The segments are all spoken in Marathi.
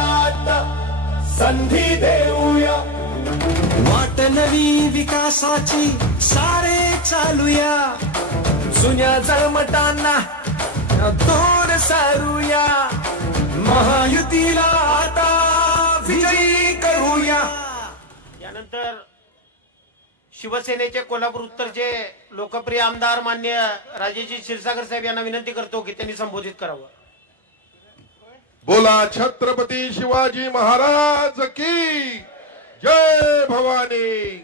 महायुतीला आता संधी देऊया. वाट नवी विकासाची सारे चालूया. जुन्या जळमटांना दूर सारूया. महायुतीला आता विजयी करूया. यानंतर शिवसेनेचे कोल्हापूर उत्तरचे लोकप्रिय आमदार मान्य राजेजी क्षीरसागर साहेब यांना विनंती करतो की त्यांनी संबोधित करावं. बोला छत्रपती शिवाजी महाराज की जय भवानी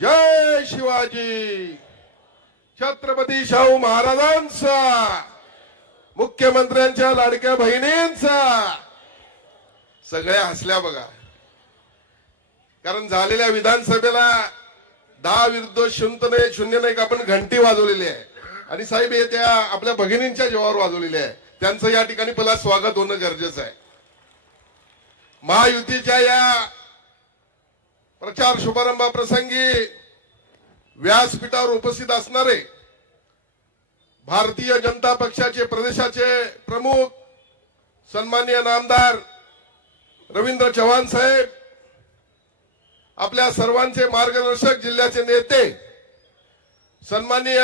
जय शिवाजी. छत्रपती शाहू महाराजांचा मुख्यमंत्र्यांच्या लाडक्या बहिणींचा. सगळ्या हसल्या बघा. कारण झालेल्या विधानसभेला दहा विरुद्ध शून्य नाही शून्य नाही का आपण घंटी वाजवलेली आहे. आणि साहेब हे त्या आपल्या भगिनींच्या जीवावर वाजवलेली आहे. त्यांचं या ठिकाणी पहिला स्वागत होणं गरजेचं आहे. महायुतीच्या या प्रचार शुभारंभाप्रसंगी व्यासपीठावर उपस्थित असणारे भारतीय जनता पक्षाचे प्रदेशाचे प्रमुख सन्माननीय नामदार रवींद्र चव्हाण साहेब आपल्या सर्वांचे मार्गदर्शक जिल्ह्याचे नेते सन्माननीय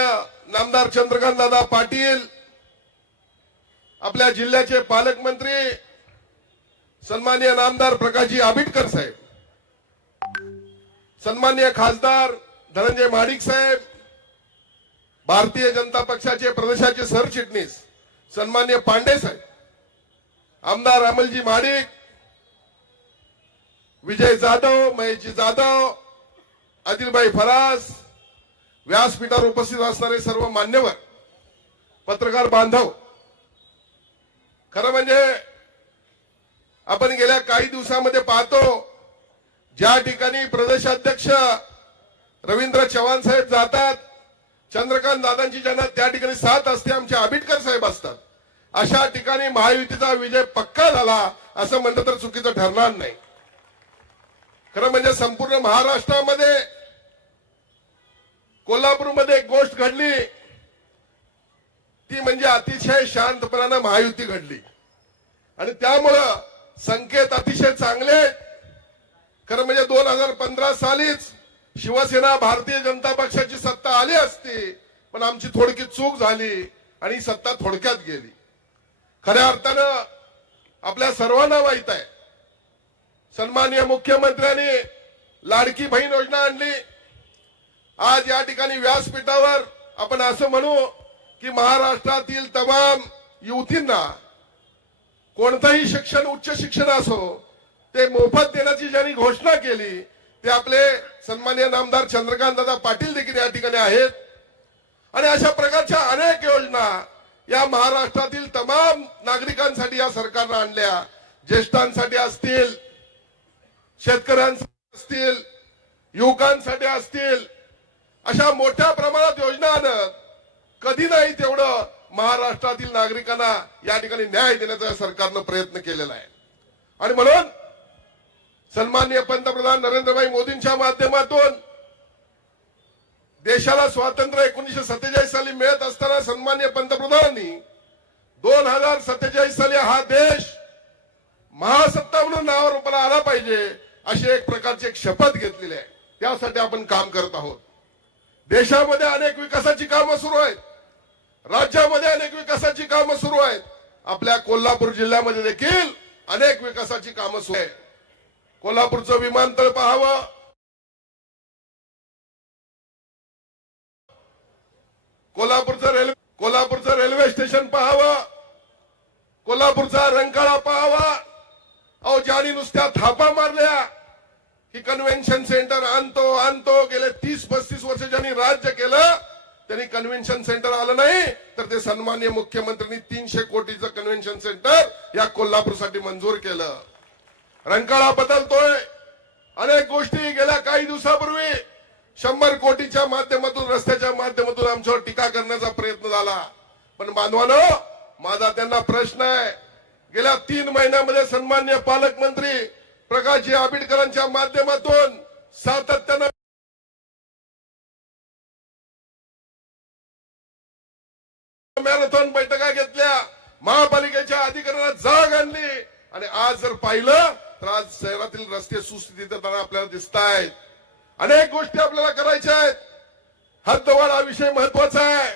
नामदार चंद्रकांत दादा पाटील आपल्या जिल्ह्याचे पालकमंत्री सन्मान्य नामदार प्रकाशजी आबिटकर साहेब सन्मान्य खासदार धनंजय माडिक साहेब भारतीय जनता पक्षाचे प्रदेशाचे सरचिटणीस सन्मान्य पांडे साहेब आमदार अमलजी माडिक विजय जाधव महेशजी जाधव आदिलबाई फरास व्यासपीठावर उपस्थित असणारे सर्व मान्यवर पत्रकार बांधव खरं म्हणजे आपण गेल्या काही दिवसामध्ये पाहतो ज्या ठिकाणी प्रदेशाध्यक्ष रवींद्र चव्हाण साहेब जातात चंद्रकांत दादांची ज्यांना त्या ठिकाणी साथ असते आमचे आबिटकर साहेब असतात. अशा ठिकाणी महायुतीचा विजय पक्का झाला असं म्हणलं तर चुकीचं ठरणार नाही. खरं म्हणजे संपूर्ण महाराष्ट्रामध्ये कोल्हापूरमध्ये एक गोष्ट घडली ती म्हणजे अतिशय शांतपणानं महायुती घडली. आणि त्यामुळं संकेत अतिशय चांगले खरं म्हणजे दोन हजार पंधरा सालीच शिवसेना भारतीय जनता पक्षाची सत्ता आली असती पण आमची थोडकी चूक झाली आणि सत्ता थोडक्यात गेली. खऱ्या अर्थानं आपल्या सर्वांना माहीत आहे. सन्माननीय मुख्यमंत्र्यांनी लाडकी बहीण योजना आणली. आज या ठिकाणी व्यासपीठावर आपण असं म्हणू की महाराष्ट्रातील तमाम युवतींना कोणतंही शिक्षण उच्च शिक्षण असो ते मोफत देण्याची ज्यांनी घोषणा केली ते आपले सन्मान्य नामदार चंद्रकांत दादा पाटील देखील या ठिकाणी आहेत. आणि अशा प्रकारच्या अनेक योजना या महाराष्ट्रातील तमाम नागरिकांसाठी या सरकारनं आणल्या. ज्येष्ठांसाठी असतील शेतकऱ्यांसाठी असतील युवकांसाठी असतील अशा मोठ्या प्रमाणात योजना आणत कधी नाही तेवढं महाराष्ट्रातील नागरिकांना या ठिकाणी न्याय देण्याचा सरकारनं प्रयत्न केलेला आहे. आणि म्हणून सन्माननीय पंतप्रधान नरेंद्रभाई मोदींच्या माध्यमातून देशाला स्वातंत्र्य एकोणीशे सत्तेचाळीस साली मिळत असताना सन्मान्य पंतप्रधानांनी दोन हजार सत्तेचाळीस साली हा देश महासत्ता म्हणून नावारूपाला आला पाहिजे अशी एक प्रकारची एक शपथ घेतलेली आहे. त्यासाठी आपण काम करत आहोत. देशामध्ये अनेक विकासाची कामं सुरू आहेत. राज्यामध्ये अनेक विकासाची कामं सुरू आहेत. आपल्या कोल्हापूर जिल्ह्यामध्ये देखील अनेक विकासाची कामं सुरू आहेत. कोल्हापूरचं विमानतळ पाहावं. कोल्हापूरचं रेल्वे कोल्हापूरचं रेल्वे स्टेशन पाहावं. कोल्हापूरचा रंकाळा पाहावा. अहो ज्यानी नुसत्या थापा मारल्या की कन्व्हेन्शन सेंटर आणतो आणतो. गेले तीस पस्तीस वर्ष ज्यांनी राज्य केलं त्यांनी कन्व्हेन्शन सेंटर आलं नाही तर ते सन्मान्य मुख्यमंत्र्यांनी तीनशे कोटीचं कन्व्हेन्शन सेंटर या कोल्हापूरसाठी मंजूर केलं. रंकाळा बदलतोय. अनेक गोष्टी गेल्या काही दिवसापूर्वी. शंभर कोटीच्या माध्यमातून रस्त्याच्या माध्यमातून आमच्यावर टीका करण्याचा प्रयत्न झाला. पण बांधवानो माझा त्यांना प्रश्न आहे. गेल्या तीन महिन्यामध्ये सन्मान्य पालकमंत्री प्रकाशजी आंबेडकरांच्या माध्यमातून सातत्य मॅरेथॉन बैठका घेतल्या महापालिकेच्या अधिकाऱ्यांना जाग आणली आणि आज जर पाहिलं तर आज शहरातील रस्ते सुस्थितीत येताना आपल्याला दिसत आहेत अनेक गोष्टी आपल्याला करायच्या आहेत. हद्दवाढ हा विषय महत्त्वाचा आहे.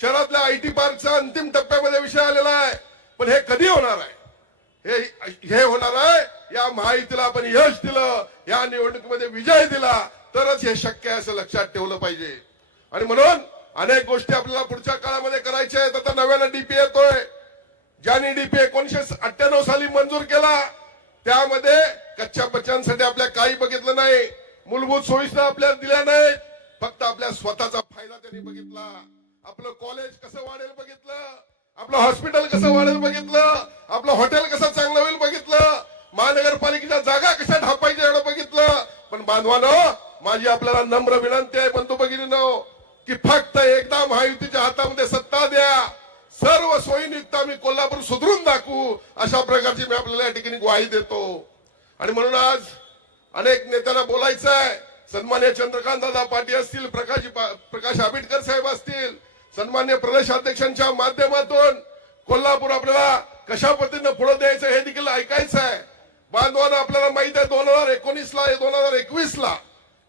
शहरातल्या आयटी पार्कचा अंतिम टप्प्यामध्ये विषय आलेला आहे. पण हे कधी होणार आहे? हे हे होणार आहे. या महायुतीला आपण यश दिलं या निवडणुकीमध्ये विजय दिला तरच हे शक्य आहे असं लक्षात ठेवलं पाहिजे. आणि म्हणून अनेक गोष्टी आपल्याला पुढच्या काळामध्ये करायच्या आहेत. आता नव्यानं डीपी येतोय. ज्यांनी डीपी एकोणीशे अठ्ठ्याण्णव साली मंजूर केला त्यामध्ये कच्च्या पच्च्यांसाठी आपल्या काही बघितलं नाही मूलभूत सोयीसुद्धा आपल्याला दिल्या नाहीत फक्त आपल्या स्वतःचा फायदा त्यांनी बघितला. आपलं कॉलेज कसं वाढेल बघितलं आपलं हॉस्पिटल कसं वाढेल बघितलं आपलं हॉटेल कसं चांगलं होईल बघितलं महानगरपालिकेच्या जागा कशा ढापायच्या एवढं बघितलं. पण बांधवानं माझी आपल्याला नम्र विनंती आहे पण तो भगिनीनो की फक्त एकदा महायुतीच्या हातामध्ये सत्ता द्या. सर्व सोयीनियुक्त आम्ही कोल्हापूर सुधरून दाखवू अशा प्रकारची मी आपल्याला या ठिकाणी ग्वाही देतो. आणि म्हणून आज अनेक नेत्यांना बोलायचं आहे सन्मान्य चंद्रकांत दादा पाटील असतील प्रकाश प्रकाश आंबेडकर साहेब असतील सन्मान्य प्रदेशाध्यक्षांच्या माध्यमातून कोल्हापूर आपल्याला कशा पद्धतीनं पुढे द्यायचं हे देखील ऐकायचं आहे बांधवांना आपल्याला माहीत आहे दोन हजार एकोणीस ला दोन हजार एकवीस ला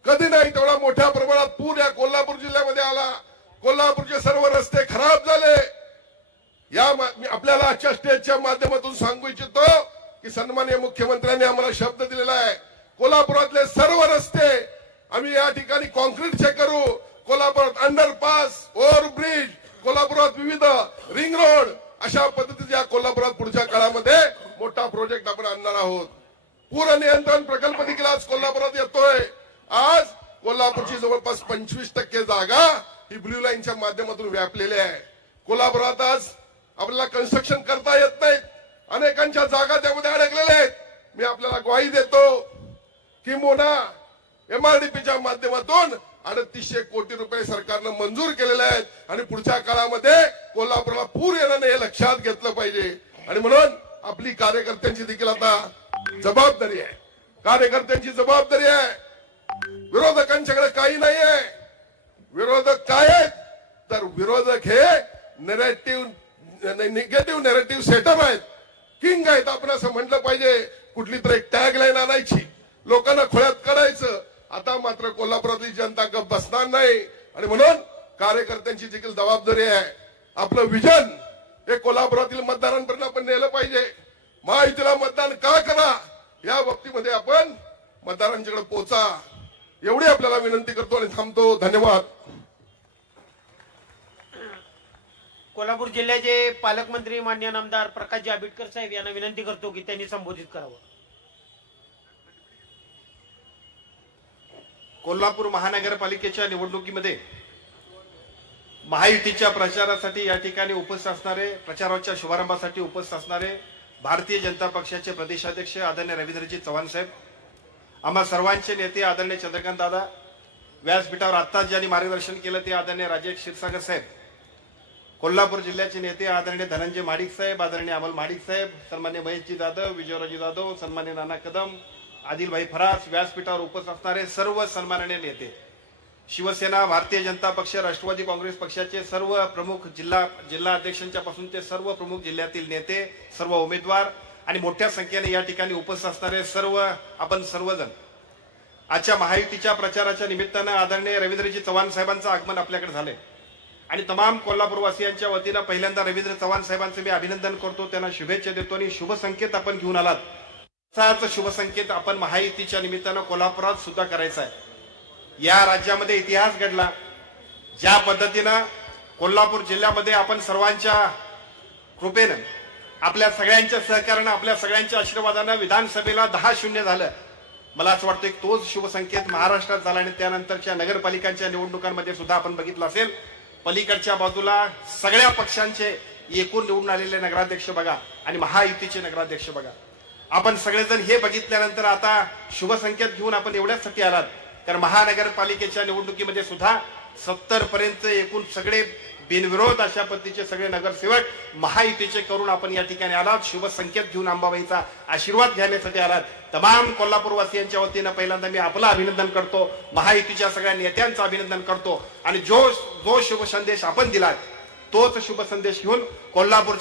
कधी नाही तेवढा मोठ्या प्रमाणात पूर या कोल्हापूर जिल्ह्यामध्ये आला. कोल्हापूरचे सर्व रस्ते खराब झाले. या मी आपल्याला आजच्या स्टेजच्या माध्यमातून सांगू इच्छितो की सन्मान्य मुख्यमंत्र्यांनी आम्हाला शब्द दिलेला आहे. कोल्हापुरातले सर्व रस्ते आम्ही या ठिकाणी कॉन्क्रीटचे करू. कोल्हापुरात अंडरपास ओव्हर ब्रिज कोल्हापुरात विविध रिंग रोड अशा पद्धतीचे या कोल्हापुरात पुढच्या काळामध्ये मोठा प्रोजेक्ट आपण आणणार आहोत. पूर नियंत्रण प्रकल्प देखील आज कोल्हापुरात येतोय. आज कोल्हापूरची जवळपास पंचवीस टक्के जागा ही ब्ल्यू लाईनच्या माध्यमातून व्यापलेली आहे. कोल्हापुरात आज आपल्याला कन्स्ट्रक्शन करता येत नाहीत अनेकांच्या जागा त्यामध्ये अडकलेल्या आहेत. मी आपल्याला ग्वाही देतो किंबोना एमआरडीपीच्या माध्यमातून अडतीसशे कोटी रुपये सरकारनं मंजूर केलेले आहेत. आणि पुढच्या काळामध्ये कोल्हापूरला पूर येणार नाही हे लक्षात घेतलं पाहिजे. आणि म्हणून आपली कार्यकर्त्यांची देखील आता जबाबदारी आहे. कार्यकर्त्यांची जबाबदारी आहे. विरोधकांच्याकडे काही नाही आहे विरोधक काय आहेत? तर विरोधक हे नेरेटिव्ह निगेटिव्ह नेरेटिव्ह सेटर आहेत. किंग आहेत आपण असं म्हटलं पाहिजे. कुठली तर एक टॅग लाईन आणायची. लोकांना खोळ्यात करायचं. आता मात्र कोल्हापुरातली जनता गप बसणार नाही. आणि म्हणून कार्यकर्त्यांची देखील जबाबदारी आहे. आपलं विजन हे कोल्हापुरातील मतदारांपर्यंत आपण नेलं पाहिजे. महायुतीला मतदान का करा? या बाबतीमध्ये आपण मतदारांच्याकडे पोहोचा एवढी आपल्याला विनंती करतो आणि थांबतो. धन्यवाद. कोल्हापूर जिल्ह्याचे पालकमंत्री मान्य नामदार प्रकाशजी आंबेडकर साहेब यांना विनंती करतो की त्यांनी संबोधित करावं. कोल्हापूर महानगरपालिकेच्या निवडणुकीमध्ये महायुतीच्या प्रचारासाठी या ठिकाणी उपस्थित असणारे प्रचाराच्या शुभारंभासाठी उपस्थित असणारे भारतीय जनता पक्षाचे प्रदेशाध्यक्ष आदरणीय रवींद्रजी चव्हाण साहेब आम्हा सर्वांचे नेते आदरणीय चंद्रकांत दादा व्यासपीठावर आत्ताच ज्यांनी मार्गदर्शन केलं ते आदरणीय राजेश क्षीरसागर साहेब कोल्हापूर जिल्ह्याचे नेते आदरणीय धनंजय माडिक साहेब आदरणीय अमल माडिक साहेब सन्मान्य महेशजी जाधव विजयराजी जाधव सन्मान्य नाना कदम आदिलभाई फरास व्यासपीठावर उपस्थित असणारे सर्व सन्माननीय नेते शिवसेना भारतीय जनता पक्ष राष्ट्रवादी काँग्रेस पक्षाचे सर्व प्रमुख जिल्हा जिल्हा अध्यक्षांच्या पासून ते सर्व प्रमुख जिल्ह्यातील नेते सर्व उमेदवार आणि मोठ्या संख्येने या ठिकाणी उपस्थित असणारे सर्व आपण सर्वजण. आजच्या महायुतीच्या प्रचाराच्या निमित्तानं आदरणीय रवींद्रजी चव्हाण साहेबांचं आगमन आपल्याकडे झालंय. आणि तमाम कोल्हापूरवासियांच्या वतीनं पहिल्यांदा रवींद्र चव्हाण साहेबांचं मी अभिनंदन करतो. त्यांना शुभेच्छा देतो आणि शुभसंकेत आपण घेऊन आलात. असाच शुभ आपण महायुतीच्या निमित्तानं कोल्हापुरात सुद्धा करायचा आहे. या राज्यामध्ये इतिहास घडला. ज्या पद्धतीनं कोल्हापूर जिल्ह्यामध्ये आपण सर्वांच्या कृपेनं आपल्या सगळ्यांच्या सहकार्यानं आपल्या सगळ्यांच्या आशीर्वादानं विधानसभेला दहा शून्य झालं. मला असं वाटतं की तोच शुभसंकेत महाराष्ट्रात झाला आणि त्यानंतरच्या नगरपालिकांच्या निवडणुकांमध्ये सुद्धा आपण बघितलं असेल. पलीकडच्या बाजूला सगळ्या पक्षांचे एकूण निवडून आलेले नगराध्यक्ष बघा आणि महायुतीचे नगराध्यक्ष बघा. आपण सगळेजण हे बघितल्यानंतर आता शुभसंकेत घेऊन आपण एवढ्याचसाठी आलात. कारण महानगरपालिकेच्या निवडणुकीमध्ये सुद्धा सत्तर पर्यंत एकूण सगळे बिनविरोध अशा पद्धतीचे सगळे नगरसेवक महायुतीचे करून आपण या ठिकाणी आलात. शुभ संकेत घेऊन अंबाबाईचा आशीर्वाद घेण्यासाठी आलात. तमाम कोल्हापूरवासियांच्या वतीनं पहिल्यांदा मी आपलं अभिनंदन करतो. महायुतीच्या सगळ्या नेत्यांचं अभिनंदन करतो. आणि जो जो शुभ संदेश आपण दिलात तोच शुभ संदेश घेऊन कोल्हापूर